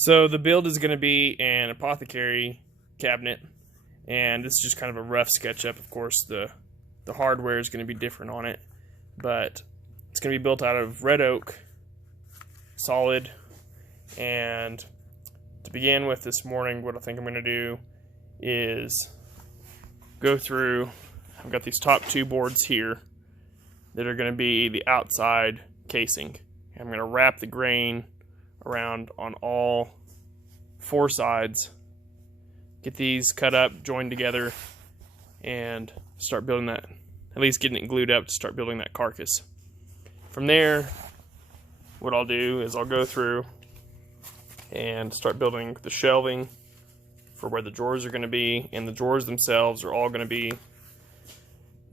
So the build is going to be an apothecary cabinet, and this is just kind of a rough SketchUp. Of course, the hardware is going to be different on it, but it's going to be built out of red oak, solid. And to begin with this morning, what I think I'm going to do is go through. I've got these top two boards here that are going to be the outside casing. I'm going to wrap the grain around on all four sides, get these cut up, joined together, and start building that, at least getting it glued up to start building that carcass. From there, what I'll do is I'll go through and start building the shelving for where the drawers are going to be, and the drawers themselves are all going to be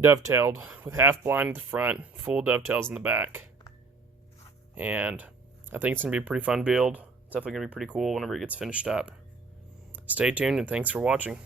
dovetailed with half blind at the front, full dovetails in the back. And I think it's going to be a pretty fun build. It's definitely going to be pretty cool whenever it gets finished up. Stay tuned, and thanks for watching.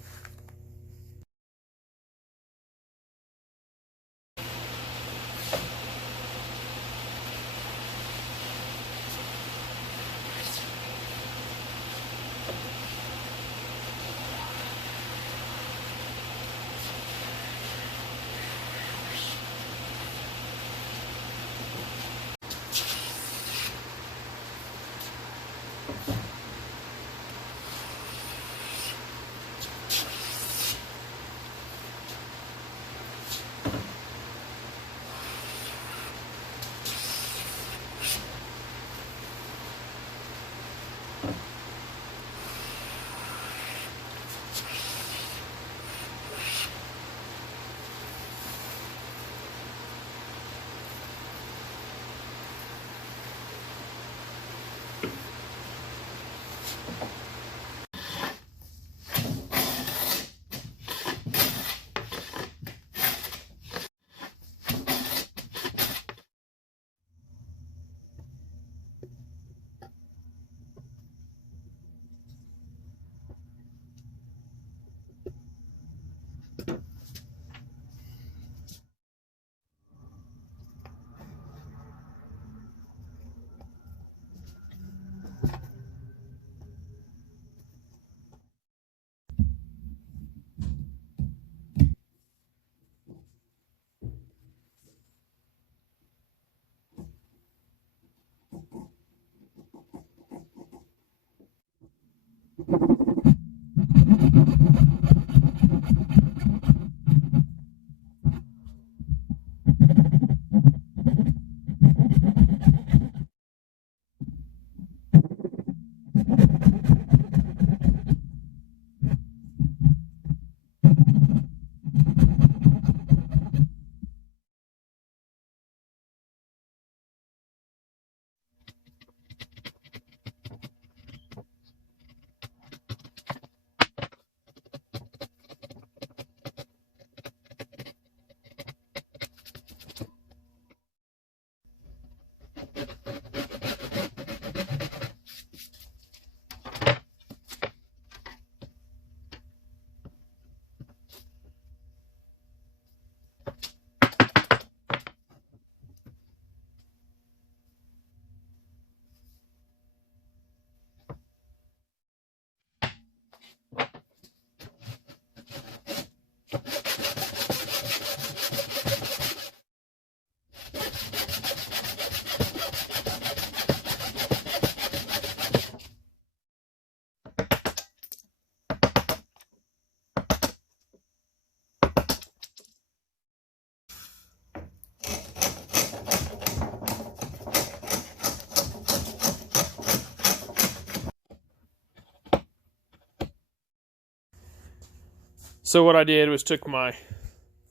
So what I did was took my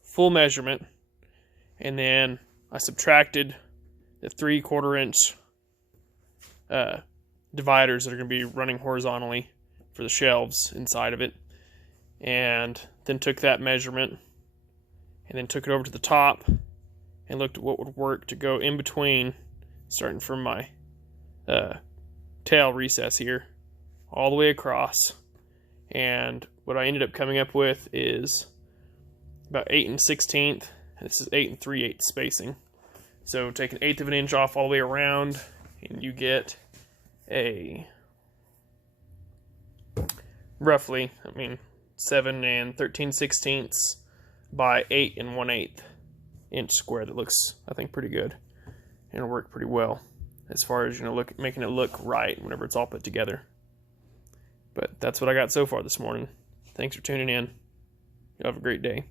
full measurement, and then I subtracted the 3/4 inch dividers that are going to be running horizontally for the shelves inside of it, and then took that measurement and then took it over to the top and looked at what would work to go in between, starting from my tail recess here all the way across. And what I ended up coming up with is about 8 1/16, and this is 8 3/8 spacing. So take 1/8 of an inch off all the way around, and you get a roughly, I mean, 7 13/16 by 8 1/8 inch square that looks, I think, pretty good. And it'll work pretty well as far as, making it look right whenever it's all put together. But that's what I got so far this morning. Thanks for tuning in. You have a great day.